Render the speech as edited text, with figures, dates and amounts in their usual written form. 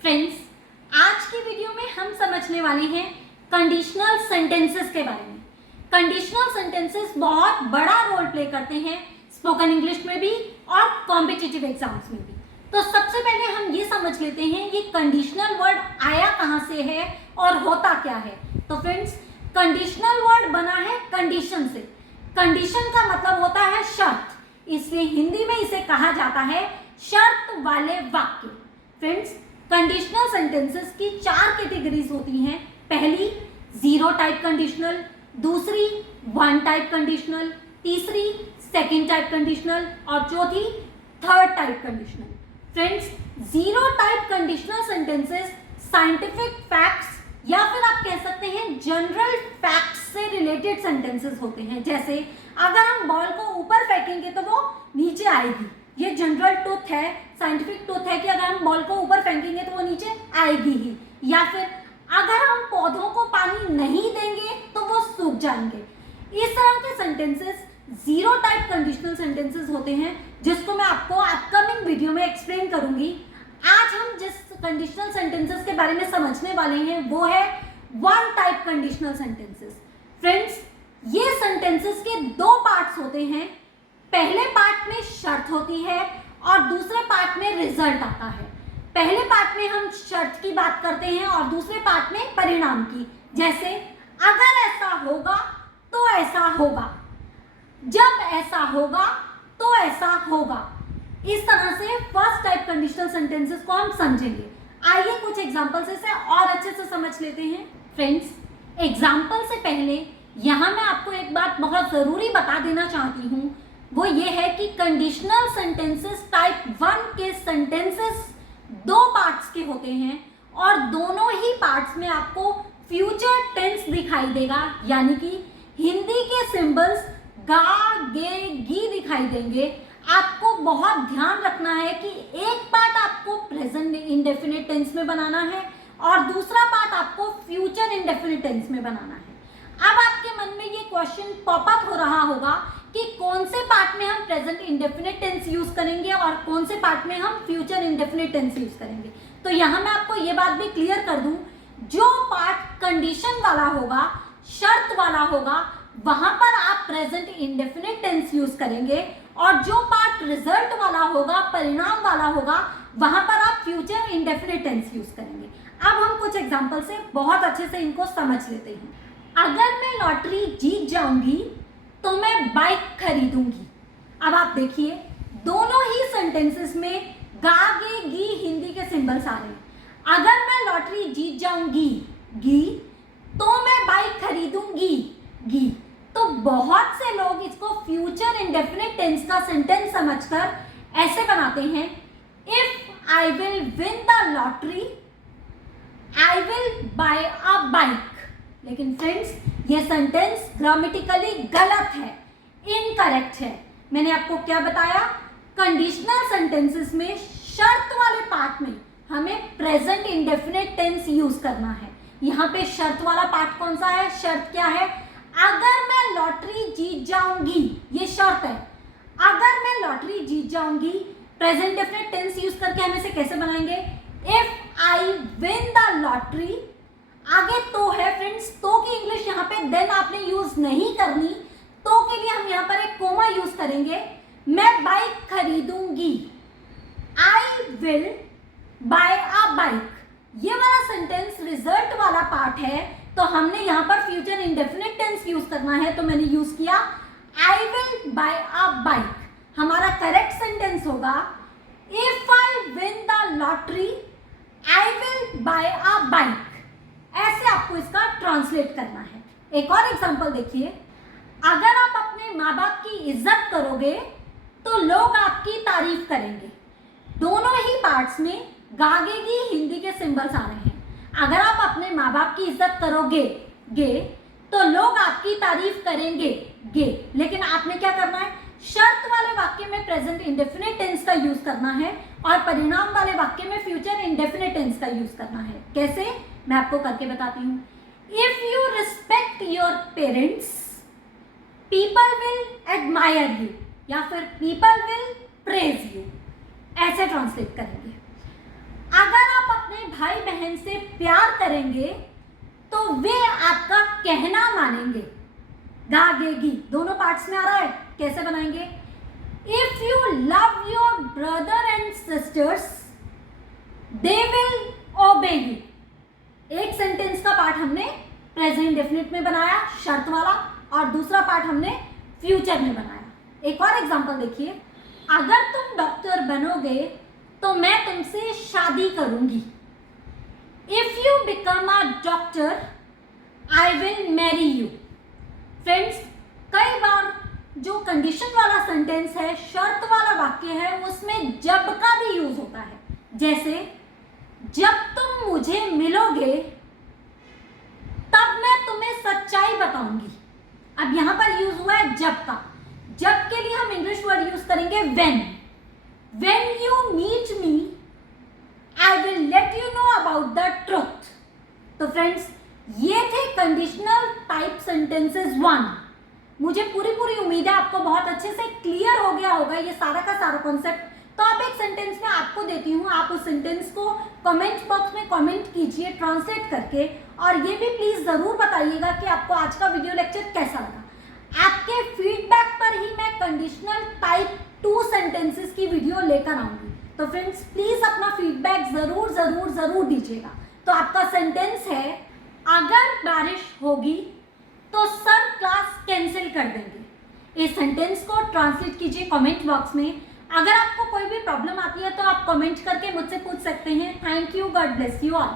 Friends, आज की video में हम समझने वाले हैं कंडीशनल सेंटेंसेस के बारे में। कंडीशनल सेंटेंसेस बहुत बड़ा रोल प्ले करते हैं स्पोकन इंग्लिश में भी और कॉम्पिटिटिव एग्जाम्स में भी। तो सबसे पहले हम ये समझ लेते हैं ये कंडीशनल वर्ड आया कहाँ से है और होता क्या है। तो फ्रेंड्स, कंडीशनल वर्ड बना है कंडीशन से। कंडीशन का मतलब होता है शर्त, इसलिए हिंदी में इसे कहा जाता है शर्त वाले वाक्य। फ्रेंड्स, कंडीशनल सेंटेंसेस की 4 कैटेगरीज होती हैं। पहली जीरो टाइप कंडीशनल, दूसरी वन टाइप कंडीशनल, तीसरी सेकंड टाइप कंडीशनल और चौथी third type conditional. Friends, zero type conditional sentences scientific facts या फिर आप कह सकते हैं जनरल फैक्ट्स से रिलेटेड सेंटेंसेस होते हैं। जैसे अगर हम बॉल को ऊपर फेंकेंगे तो वो नीचे आएगी, ये जनरल ट्रूथ है, साइंटिफिक ट्रूथ है कि अगर हम बॉल को ऊपर फेंकेंगे तो वो नीचे आएगी ही। या फिर अगर हम पौधों को पानी नहीं देंगे तो वो सूख जाएंगे। इस तरह के sentences zero type conditional sentences होते हैं, जिसको मैं आपको अपकमिंग वीडियो में एक्सप्लेन करूंगी। आज हम जिस कंडीशनल सेंटेंसेस के बारे में समझने वाले हैं वो है one type conditional sentences. Friends, ये सेंटेंसेस के 2 पार्ट्स होते हैं। पहले पार्ट में शर्त होती है और दूसरे पार्ट में रिजल्ट आता है। पहले पार्ट में हम शर्त की बात करते हैं और दूसरे पार्ट में परिणाम की। जैसे अगर ऐसा होगा तो ऐसा होगा, जब ऐसा होगा तो ऐसा होगा। इस तरह से फर्स्ट टाइप कंडीशनल सेंटेंसेस को हम समझेंगे। आइए कुछ एग्जांपल से और अच्छे से समझ लेते हैं। फ्रेंड्स, एग्जांपल से पहले यहाँ मैं आपको एक बात बहुत जरूरी बता देना चाहती हूँ, वो ये है कि कंडीशनल सेंटेंसेस टाइप 1 के सेंटेंसेस 2 पार्ट्स के होते हैं और दोनों ही पार्ट्स में आपको फ्यूचर टेंस दिखाई देगा, यानी कि हिंदी के सिंबल्स गा, गे, गी दिखाई देंगे। आपको बहुत ध्यान रखना है कि एक पार्ट आपको प्रेजेंट इंडेफिनिट टेंस में बनाना है और दूसरा पार्ट आपको फ्यूचर इंडेफिनिट टेंस में बनाना है। अब आपके मन में ये क्वेश्चन पॉपअप हो रहा होगा कि कौन से पार्ट में हम प्रेजेंट इंडेफिनिट टेंस यूज करेंगे और कौन से पार्ट में हम फ्यूचर इंडेफिनिट टेंस यूज करेंगे। तो यहाँ मैं आपको ये बात भी क्लियर कर दूं, जो पार्ट कंडीशन वाला होगा, शर्त वाला होगा, वहां पर आप प्रेजेंट इंडेफिनिट टेंस यूज करेंगे और जो पार्ट रिजल्ट वाला होगा, परिणाम वाला होगा, वहां पर आप फ्यूचर इंडेफिनिट टेंस यूज करेंगे। अब हम कुछ एग्जांपल से बहुत अच्छे से इनको समझ लेते हैं। अगर मैं लॉटरी जीत जाऊंगी तो मैं बाइक खरीदूंगी। अब आप देखिए, दोनों ही सेंटेंसेस में गा, गे, गी हिंदी के सिंबल्स आ रहे हैं। अगर मैं लॉटरी जीत जाऊंगी, गी, तो मैं बाइक खरीदूंगी, गी। तो बहुत से लोग इसको फ्यूचर इंडेफिनिट टेंस का सेंटेंस समझकर ऐसे बनाते हैं, if I will win the lottery I will buy a bike. लेकिन फ्रेंड्स, ये सेंटेंस ग्रामेटिकली गलत है, इनकरेक्ट है। मैंने आपको क्या बताया, कंडीशनल सेंटेंसेस में शर्त वाले पार्ट में हमें प्रेजेंट इंडेफिनिट टेंस यूज करना है। यहाँ पे शर्त वाला पार्ट कौन सा है? शर्त क्या है? अगर मैं लॉटरी जीत जाऊंगी, ये शर्त है। अगर मैं लॉटरी जीत जाऊंगी, प्रेजेंट इंडेफिनिट टेंस यूज करके हम इसे कैसे बनाएंगे? If I win the lottery, आगे तो है फ्रेंड्स, तो की इंग्लिश यहाँ पे देन आपने यूज नहीं करनी। तो के लिए हम यहाँ पर एक कोमा यूज करेंगे। मैं बाइक खरीदूंगी, I will buy a bike. ये वाला सेंटेंस रिजल्ट वाला पार्ट है, तो हमने यहाँ पर फ्यूचर इंडेफिनिट टेंस यूज करना है, तो मैंने यूज किया आई विल बाय अ बाइक। हमारा करेक्ट सेंटेंस होगा if I win the lottery I will buy a bike. ऐसे आपको इसका ट्रांसलेट करना है। एक और एग्जांपल देखिए, अगर आप अपने माँ बाप की इज्जत करोगे तो लोग आपकी तारीफ करेंगे। दोनों ही पार्ट्स में गागेगी हिंदी के सिंबल्स आ रहे हैं। अगर आप अपने माँ बाप की इज्जत करोगे, गे, तो लोग आपकी तारीफ करेंगे, गे। लेकिन आपने क्या करना है? शर्त वाले वाक्य में प्रेजेंट इंडेफिनिट टेंस का यूज करना है और परिणाम वाले वाक्य में फ्यूचर इंडेफिनिट टेंस का यूज करना है। कैसे? मैं आपको करके बताती हूँ। If you respect your parents people will admire you, या फिर पीपल विल प्रेज यू। ऐसे ट्रांसलेट करेंगे। अगर आप अपने भाई बहन से प्यार करेंगे तो वे आपका कहना मानेंगे। गा गे गी दोनों पार्ट्स में आ रहा है, कैसे बनाएंगे? If you love your brother and sisters they will obey you. एक सेंटेंस का पार्ट हमने प्रेजेंट डेफिनेट में बनाया शर्त वाला, और दूसरा पार्ट हमने फ्यूचर में बनाया। एक और एग्जांपल देखिए, अगर तुम डॉक्टर बनोगे तो मैं तुमसे शादी करूंगी। If you become a doctor I will marry you. Friends, कई बार जो कंडीशन वाला सेंटेंस है, शर्त वाला वाक्य है, उसमें जब का भी यूज होता है। जैसे जब तुम मुझे मिलोगे तब मैं तुम्हें सच्चाई बताऊंगी। अब यहां पर यूज हुआ है जब का। जब के लिए हम इंग्लिश वर्ड यूज करेंगे when. When you meet me I will let you know about the truth. तो फ्रेंड्स, ये थे कंडीशनल टाइप सेंटेंसेस 1। मुझे पूरी उम्मीद है आपको बहुत अच्छे से क्लियर हो गया होगा ये सारा का सारा कॉन्सेप्ट। तो अब एक सेंटेंस में आपको देती हूँ, आप उस सेंटेंस को कमेंट बॉक्स में कमेंट कीजिए ट्रांसलेट करके, और ये भी प्लीज जरूर बताइएगा कि आपको आज का वीडियो लेक्चर कैसा लगा। आपके फीडबैक पर ही मैं कंडीशनल टाइप 2 सेंटेंसेस की वीडियो लेकर आऊंगी। तो फ्रेंड्स, प्लीज अपना फीडबैक जरूर दीजिएगा। तो आपका सेंटेंस है, अगर बारिश होगी तो सर क्लास कैंसिल कर देंगे। इस सेंटेंस को ट्रांसलेट कीजिए कमेंट बॉक्स में। अगर आपको कोई भी प्रॉब्लम आती है तो आप कमेंट करके मुझसे पूछ सकते हैं। Thank you, God bless you all.